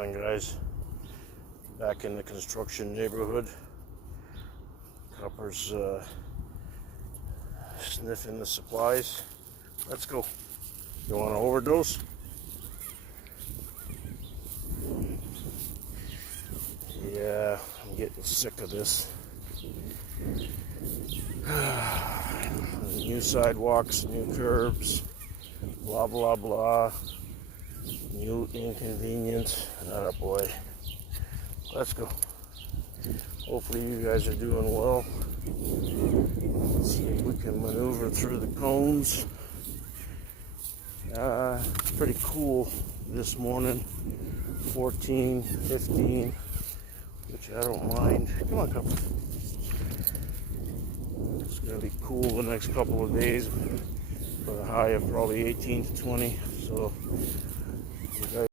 going, guys? Back in the construction neighborhood. Copper's sniffing the supplies. Let's go. You want to overdose? Yeah, I'm getting sick of this. New sidewalks, new curbs, blah blah blah. New inconvenience. Not a boy. Let's go. Hopefully you guys are doing well. Let's see if we can maneuver through the cones. Pretty cool this morning. 14, 15, which I don't mind. Come on, couple. It's gonna be cool the next couple of days with a high of probably 18 to 20. So you guys